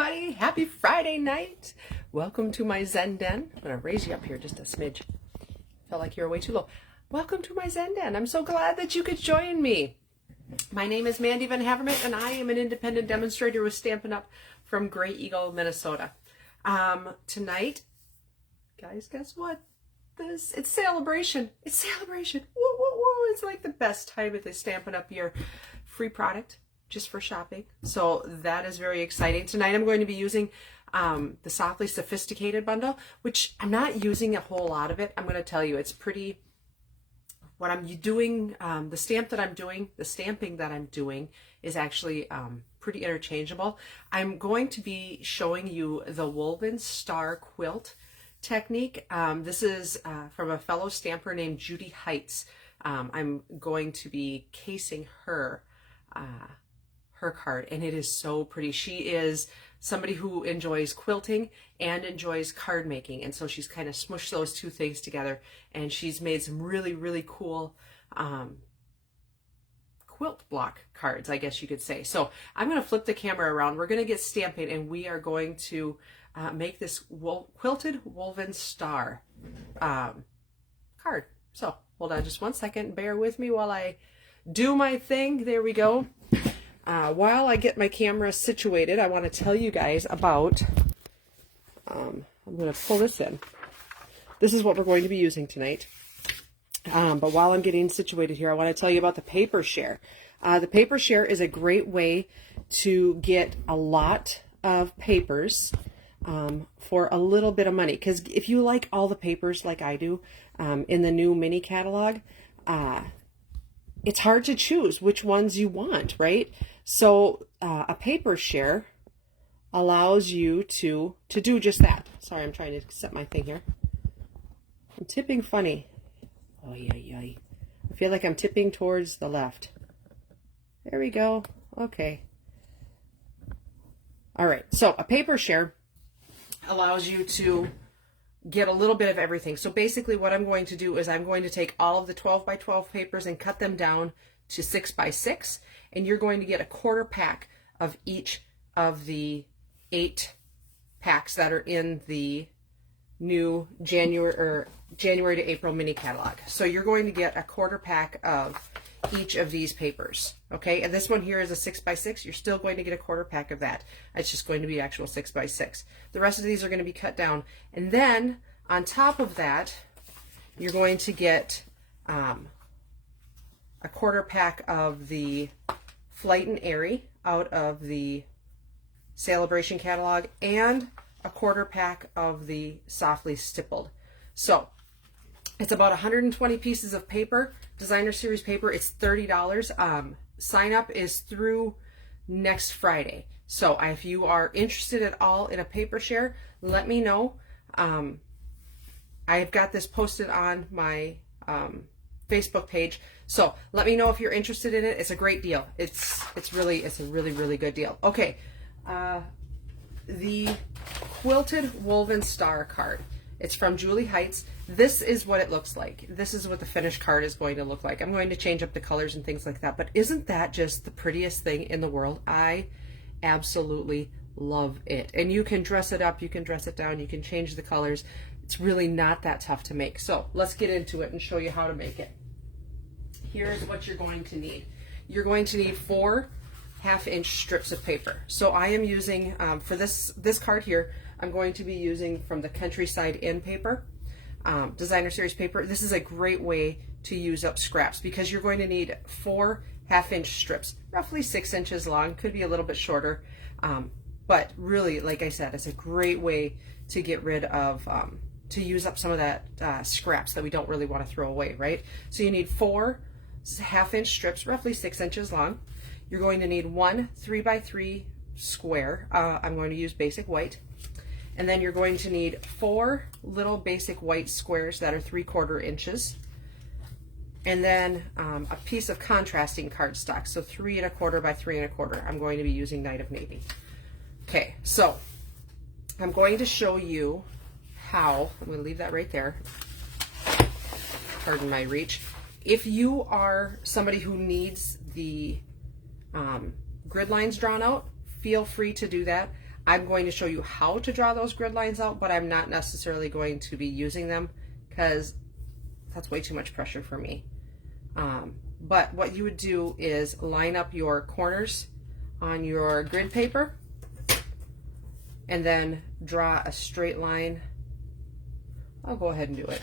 everybody. Happy Friday night. Welcome to my Zen Den. I'm going to raise you up here just a smidge. Felt like you were way too low. Welcome to my Zen Den. I'm so glad that you could join me. My name is Mandy Van Haverman, and I am an independent demonstrator with Stampin' Up from Grey Eagle, Minnesota. Tonight, guys, guess what? It's SaleABration. It's SaleABration. Woo, woo, woo. It's like the best time at the Stampin' Up your free product just for shopping. So that is very exciting. Tonight I'm going to be using the Softly Sophisticated bundle, which I'm not using a whole lot of it. I'm going to tell you, it's pretty, what I'm doing, the stamping that I'm doing is actually pretty interchangeable. I'm going to be showing you the Woven Star quilt technique. This is from a fellow stamper named Julie Heitz. I'm going to be casing her card, and it is so pretty. She is somebody who enjoys quilting and enjoys card making, and so she's kind of smushed those two things together, and she's made some really, really cool quilt block cards, I guess you could say. So I'm going to flip the camera around. We're going to get stamping, and we are going to make this Quilted Woven Star card. So hold on just one second. Bear with me while I do my thing. There we go. While I get my camera situated, I want to tell you guys about, I'm going to pull this in. This is what we're going to be using tonight. But while I'm getting situated here, I want to tell you about the paper share. The paper share is a great way to get a lot of papers for a little bit of money. Because if you like all the papers like I do in the new mini catalog, it's hard to choose which ones you want, right? So a paper share allows you to do just that. Sorry, I'm trying to set my thing here. I'm tipping funny. Oh, yeah. I feel like I'm tipping towards the left. There we go. Okay. All right. So a paper share allows you to get a little bit of everything. So basically what I'm going to do is I'm going to take all of the 12 by 12 papers and cut them down to 6 by 6, and you're going to get a quarter pack of each of the 8 packs that are in the new January to April mini catalog. So you're going to get a quarter pack of each of these papers. Okay, and this one here is a 6 by 6. You're still going to get a quarter pack of that. It's just going to be actual 6 by 6. The rest of these are going to be cut down, and then on top of that, you're going to get a quarter pack of the Flight and Airy out of the SaleABration catalog, and a quarter pack of the Softly Stippled. So it's about 120 pieces of paper, designer series paper. It's $30. Sign up is through next Friday. So if you are interested at all in a paper share, let me know. I've got this posted on my Facebook page. So let me know if you're interested in it. It's a great deal. It's a really good deal. Okay. The Quilted Woven Star card. It's from Julie Heitz. This is what it looks like. This is what the finished card is going to look like. I'm going to change up the colors and things like that, but isn't that just the prettiest thing in the world? I absolutely love it. And you can dress it up, you can dress it down, you can change the colors. It's really not that tough to make. So let's get into it and show you how to make it. Here's what you're going to need. You're going to need 4 half-inch strips of paper. So I am using, for this card here, I'm going to be using from the Countryside Inn paper, designer series paper. This is a great way to use up scraps because you're going to need 4 half-inch strips, roughly 6 inches long, could be a little bit shorter, but really, like I said, it's a great way to get rid of, to use up some of that scraps that we don't really want to throw away, right? So you need 4 half-inch strips, roughly 6 inches long. You're going to need 1 3 by 3 square. I'm going to use basic white. And then you're going to need 4 little basic white squares that are 3/4 inches. And then a piece of contrasting cardstock, so 3 1/4 by 3 1/4. I'm going to be using Night of Navy. Okay, so I'm going to show you how, I'm going to leave that right there. Pardon my reach. If you are somebody who needs the grid lines drawn out, feel free to do that. I'm going to show you how to draw those grid lines out, but I'm not necessarily going to be using them because that's way too much pressure for me. But what you would do is line up your corners on your grid paper and then draw a straight line. I'll go ahead and do it.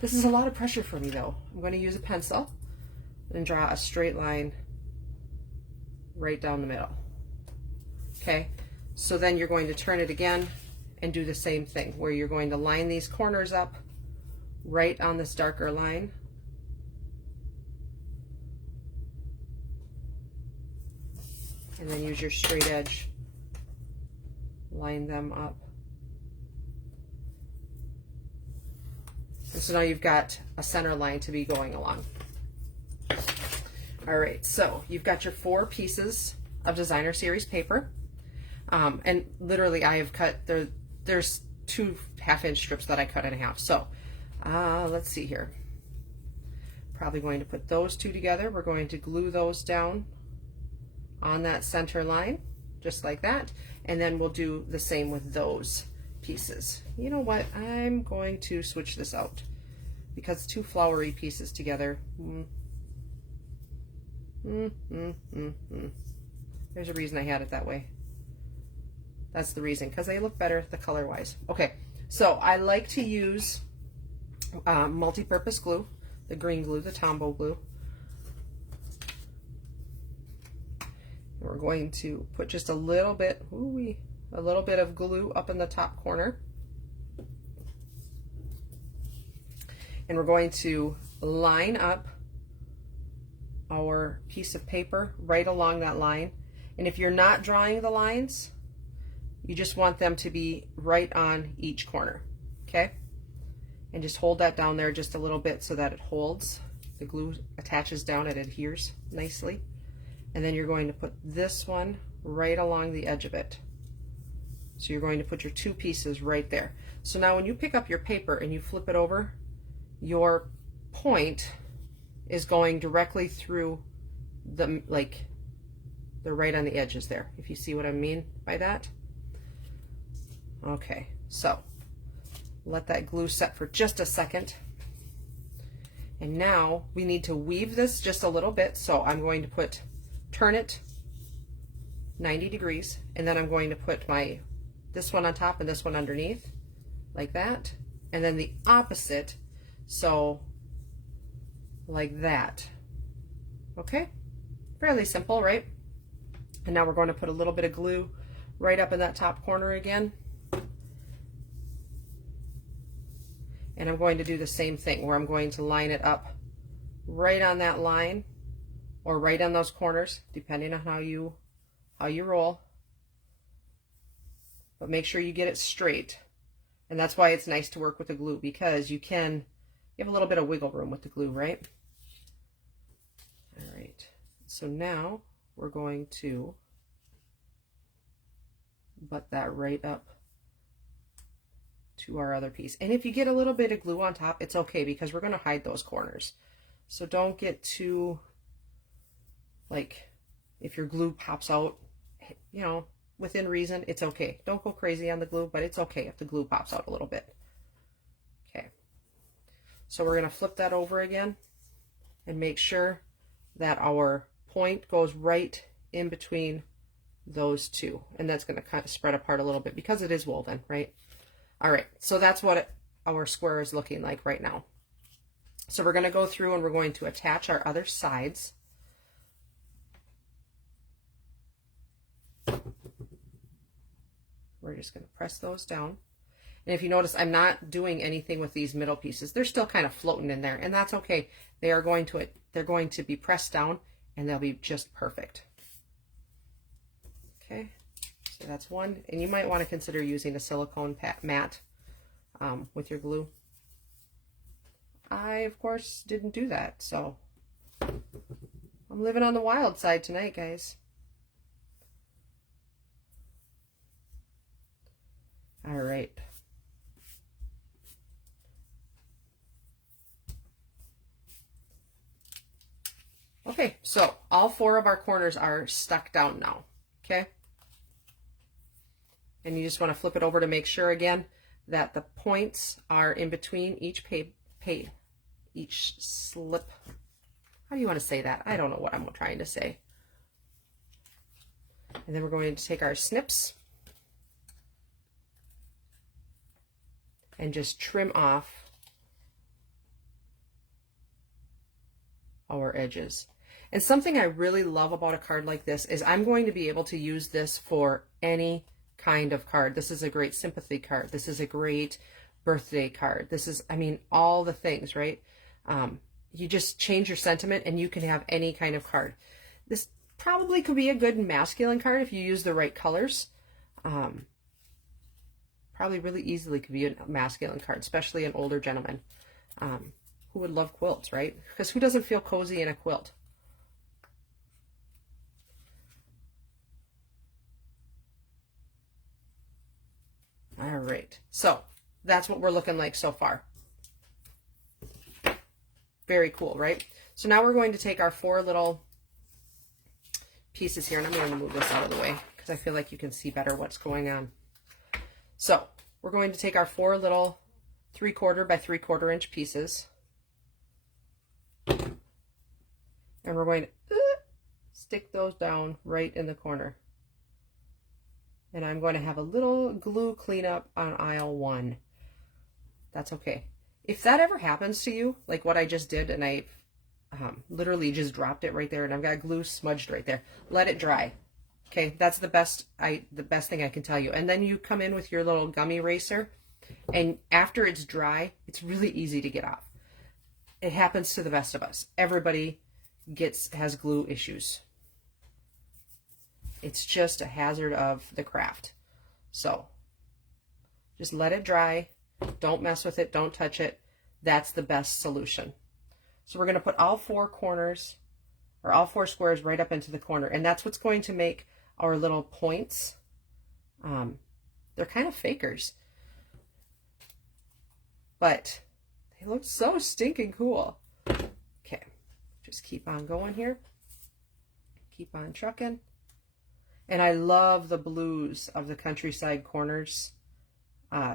This is a lot of pressure for me though. I'm going to use a pencil and draw a straight line right down the middle. Okay, so then you're going to turn it again and do the same thing where you're going to line these corners up right on this darker line. And then use your straight edge, line them up. And so now you've got a center line to be going along. All right, so you've got your 4 pieces of designer series paper. And literally I have cut, there's 2 half-inch strips that I cut in half. So let's see here. Probably going to put those 2 together. We're going to glue those down on that center line, just like that. And then we'll do the same with those pieces. You know what? I'm going to switch this out because 2 flowery pieces together. There's a reason I had it that way. That's the reason, because they look better the color wise. Okay, so I like to use multi-purpose glue, the green glue, the Tombow glue. And we're going to put just a little bit, of glue up in the top corner. And we're going to line up our piece of paper right along that line. And if you're not drawing the lines, you just want them to be right on each corner, okay? And just hold that down there just a little bit so that it holds. The glue attaches down, it adheres nicely. And then you're going to put this one right along the edge of it. So you're going to put your 2 pieces right there. So now when you pick up your paper and you flip it over, your point is going directly through the, like, they're right on the edges there, if you see what I mean by that. Okay, so let that glue set for just a second. And now we need to weave this just a little bit. So I'm going to turn it 90 degrees, and then I'm going to put this one on top and this one underneath, like that. And then the opposite, so like that. Okay, fairly simple, right? And now we're going to put a little bit of glue right up in that top corner again. And I'm going to do the same thing where I'm going to line it up right on that line or right on those corners, depending on how you roll. But make sure you get it straight. And that's why it's nice to work with the glue, because you have a little bit of wiggle room with the glue, right? All right, so now we're going to butt that right up to our other piece. And if you get a little bit of glue on top, it's okay, because we're going to hide those corners. So don't get too, like, if your glue pops out, you know, within reason, it's okay. Don't go crazy on the glue, but it's okay if the glue pops out a little bit. Okay, so we're going to flip that over again and make sure that our point goes right in between those 2, and that's going to kind of spread apart a little bit because it is woven, right? All right, so that's what our square is looking like right now. So we're going to go through and we're going to attach our other sides. We're just going to press those down. And if you notice, I'm not doing anything with these middle pieces. They're still kind of floating in there, and that's okay. They're going to be pressed down, and they'll be just perfect. Okay, so that's one. And you might want to consider using a silicone mat with your glue. I, of course, didn't do that, so I'm living on the wild side tonight, guys. All right. Okay, so all 4 of our corners are stuck down now, okay? And you just want to flip it over to make sure again that the points are in between each each slip. How do you want to say that? I don't know what I'm trying to say. And then we're going to take our snips and just trim off our edges. And something I really love about a card like this is I'm going to be able to use this for any kind of card. This is a great sympathy card. This is a great birthday card. This is, I mean, all the things, right? You just change your sentiment and you can have any kind of card. This probably could be a good masculine card if you use the right colors. Probably really easily could be a masculine card, especially an older gentleman who would love quilts, right? Because who doesn't feel cozy in a quilt? All right, so that's what we're looking like so far. Very cool, right? So now we're going to take our 4 little pieces here, and I'm going to move this out of the way because I feel like you can see better what's going on. So we're going to take our 4 little 3/4 by 3/4 inch pieces, and we're going to stick those down right in the corner. And I'm going to have a little glue cleanup on aisle 1. That's okay. If that ever happens to you, like what I just did, and I literally just dropped it right there, and I've got glue smudged right there, let it dry. Okay, that's the best thing I can tell you. And then you come in with your little gummy eraser, and after it's dry, it's really easy to get off. It happens to the best of us. Everybody has glue issues. It's just a hazard of the craft. So just let it dry. Don't mess with it. Don't touch it. That's the best solution. So we're going to put all 4 corners, or all 4 squares right up into the corner. And that's what's going to make our little points. They're kind of fakers, but they look so stinking cool. Okay, just keep on going here. Keep on trucking. And I love the blues of the Countryside Corners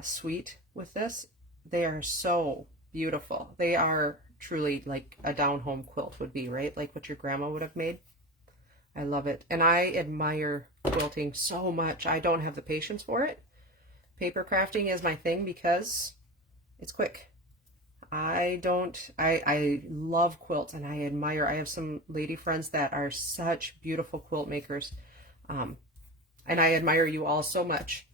suite with this. They are so beautiful. They are truly like a down-home quilt would be, right? Like what your grandma would have made. I love it. And I admire quilting so much. I don't have the patience for it. Paper crafting is my thing because it's quick. I love quilts, and I admire. I have some lady friends that are such beautiful quilt makers. And I admire you all so much,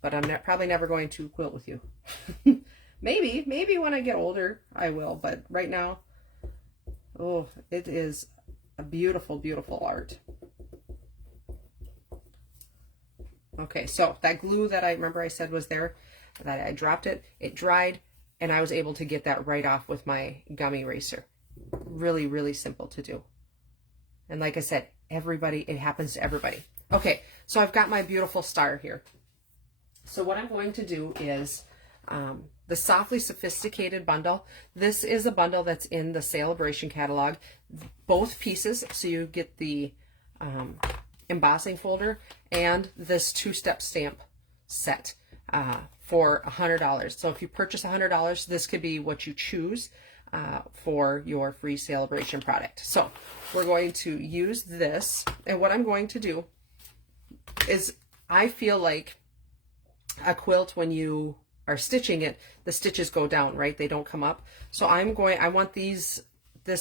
but I'm probably never going to quilt with you. maybe when I get older I will, but right now, oh, it is a beautiful, beautiful art. Okay, so that glue that I remember I said was there, that I dropped it, it dried, and I was able to get that right off with my gummy eraser. Really, really simple to do. And like I said, it happens to everybody. Okay, so I've got my beautiful star here. So what I'm going to do is the Softly Sophisticated bundle. This is a bundle that's in the SaleABration catalog. Both pieces, so you get the embossing folder and this 2-step stamp set for $100. So if you purchase $100, this could be what you choose for your free SaleABration product. So we're going to use this, and what I'm going to do is, I feel like a quilt, when you are stitching it, the stitches go down, right? They don't come up. So I want this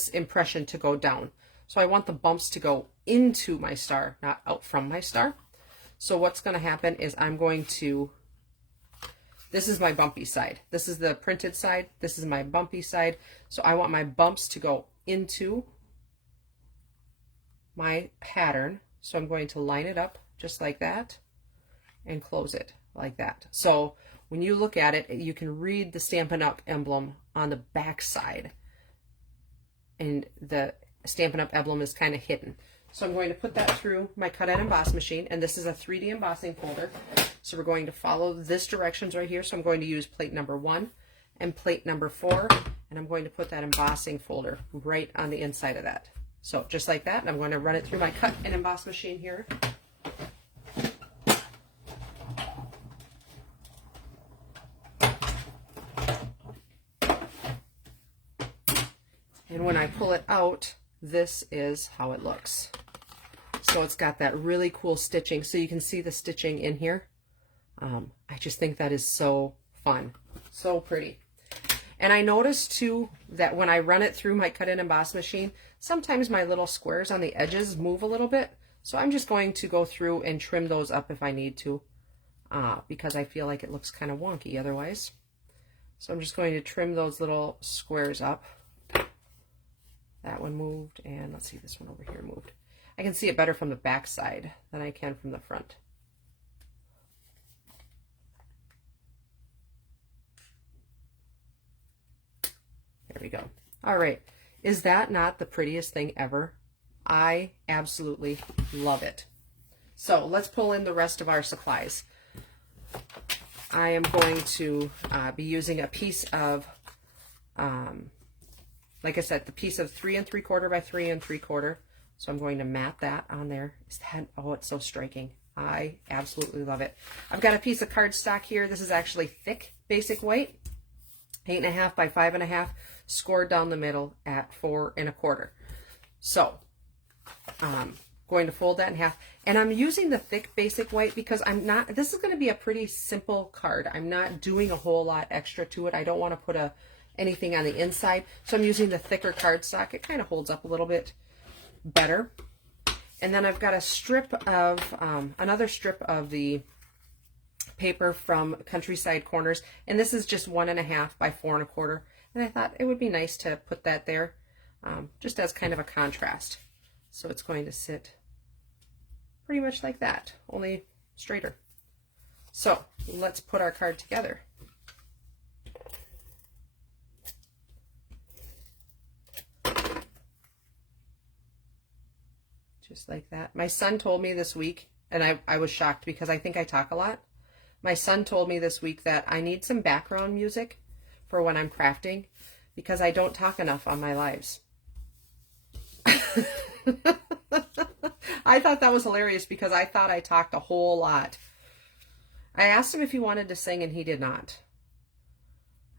impression to go down. So I want the bumps to go into my star, not out from my star. So what's going to happen is this is my bumpy side. This is the printed side. This is my bumpy side. So I want my bumps to go into my pattern. So I'm going to line it up just like that and close it like that. So when you look at it, you can read the Stampin' Up emblem on the back side, and the Stampin' Up emblem is kind of hidden. So I'm going to put that through my cut and emboss machine, and this is a 3D embossing folder. So we're going to follow this directions right here. So I'm going to use plate number 1 and plate number 4, and I'm going to put that embossing folder right on the inside of that. So just like that, and I'm going to run it through my cut and emboss machine here. And when I pull it out, this is how it looks. So it's got that really cool stitching. So you can see the stitching in here. I just think that is so fun. So pretty. And I noticed too that when I run it through my cut and emboss machine, sometimes my little squares on the edges move a little bit. So I'm just going to go through and trim those up if I need to, because I feel like it looks kind of wonky otherwise. So I'm just going to trim those little squares up. That one moved, and let's see, this one over here moved. I can see it better from the back side than I can from the front. There we go. All right. Is that not the prettiest thing ever? I absolutely love it. So let's pull in the rest of our supplies. I am going to be using a piece of, like I said, the piece of 3 3/4 by 3 3/4. So I'm going to mat that on there. Is that, oh, it's so striking. I absolutely love it. I've got a piece of cardstock here. This is actually thick basic white, 8 1/2 by 5 1/2, scored down the middle at 4 1/4. So going to fold that in half, and I'm using the thick basic white because this is going to be a pretty simple card. I'm not doing a whole lot extra to it. I don't want to put anything on the inside, so I'm using the thicker cardstock. It kind of holds up a little bit better. And then I've got a strip of another strip of the paper from Countryside Corners, and this is just 1 1/2 by 4 1/4. And I thought it would be nice to put that there, just as kind of a contrast. So it's going to sit pretty much like that, only straighter. So let's put our card together. Just like that. My son told me this week, and I was shocked because I think I talk a lot. My son told me this week that I need some background music for when I'm crafting because I don't talk enough on my lives. I thought that was hilarious because I thought I talked a whole lot. I asked him if he wanted to sing and he did not.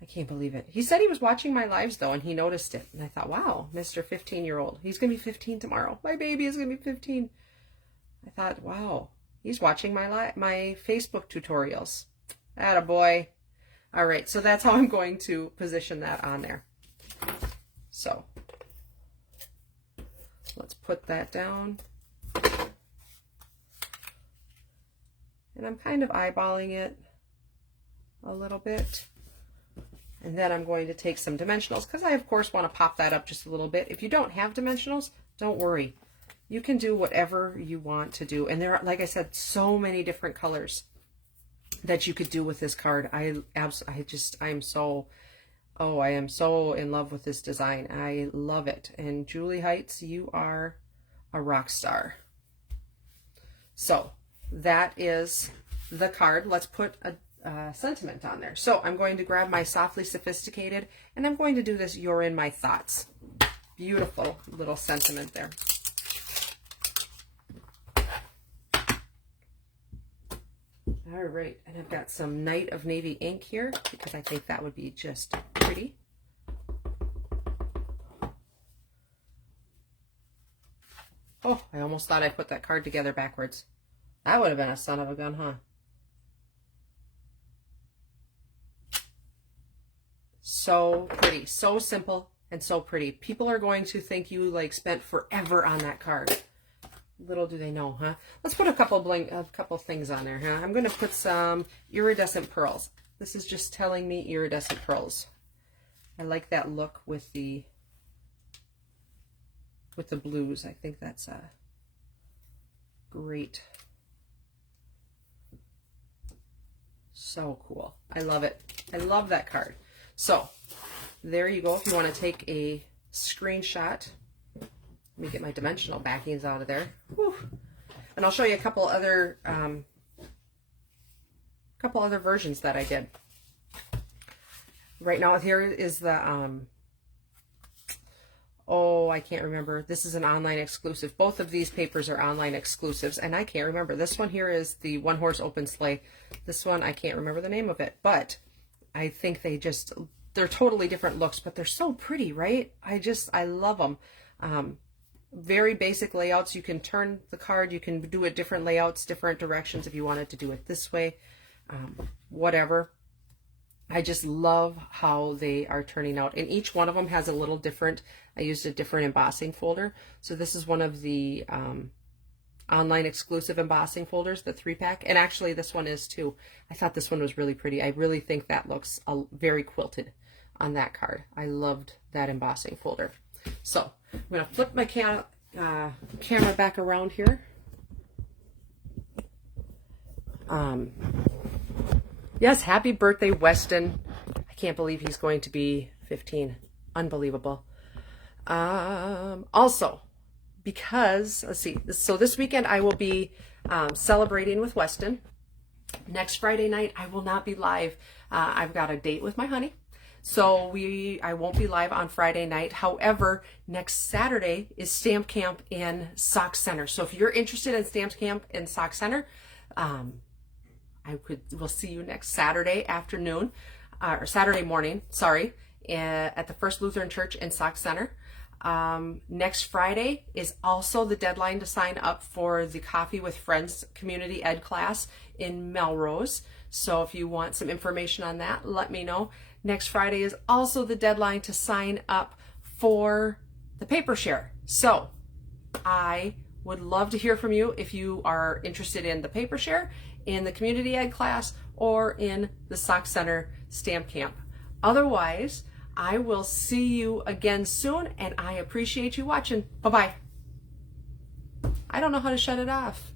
I can't believe it. He said he was watching my lives though and he noticed it. And I thought, wow, Mr. 15-year-old. He's going to be 15 tomorrow. My baby is going to be 15. I thought, wow, he's watching my Facebook tutorials. Attaboy. All right, so that's how I'm going to position that on there. So let's put that down. And I'm kind of eyeballing it a little bit. And then I'm going to take some dimensionals because I, of course, want to pop that up just a little bit. If you don't have dimensionals, don't worry. You can do whatever you want to do. And there are, like I said, so many different colors that you could do with this card. I am so in love with this design. I love it. And Julie Heitz, you are a rock star. So that is the card. Let's put a sentiment on there. So I'm going to grab my Softly Sophisticated and I'm going to do this You're in My Thoughts. Beautiful little sentiment there. All right, and I've got some Night of Navy ink here because I think that would be just pretty. Oh, I almost thought I put that card together backwards. That would have been a son of a gun, huh? So pretty, so simple and so pretty. People are going to think you like spent forever on that card. Little do they know, huh? Let's put a couple things on there, huh? I'm going to put some iridescent pearls. This is just telling me iridescent pearls. I like that look with the blues. I think that's great. So cool. I love it. I love that card. So there you go. If you want to take a screenshot, let me get my dimensional backings out of there. Whew. And I'll show you a couple other versions that I did. Right now here is the oh, I can't remember. This is an online exclusive. Both of these papers are online exclusives, and I can't remember. This one here is the One Horse Open Sleigh. This one, I can't remember the name of it, but I think they just they're totally different looks, but they're so pretty, right? I love them. Very basic layouts. You can turn the card, you can do it different layouts, different directions if you wanted to do it this way, whatever. I just love how they are turning out, and each one of them has a little different. I used a different embossing folder. So this is one of the online exclusive embossing folders, the 3-pack, and actually this one is too. I thought this one was really pretty. I really think that looks very quilted on that card. I loved that embossing folder. So I'm going to flip my camera back around here. Yes, happy birthday, Weston. I can't believe he's going to be 15. Unbelievable. Also, because, let's see, so this weekend I will be celebrating with Weston. Next Friday night, I will not be live. I've got a date with my honey. So I won't be live on Friday night. However, next Saturday is Stamp Camp in Sock Center. So if you're interested in Stamp Camp in Sock Center, we'll see you next Saturday afternoon, or Saturday morning, sorry, at the First Lutheran Church in Sock Center. Next Friday is also the deadline to sign up for the Coffee with Friends Community Ed class in Melrose. So if you want some information on that, let me know. Next Friday is also the deadline to sign up for the paper share. So I would love to hear from you if you are interested in the paper share, in the community ed class, or in the Sock Center Stamp Camp. Otherwise, I will see you again soon, and I appreciate you watching. Bye-bye. I don't know how to shut it off.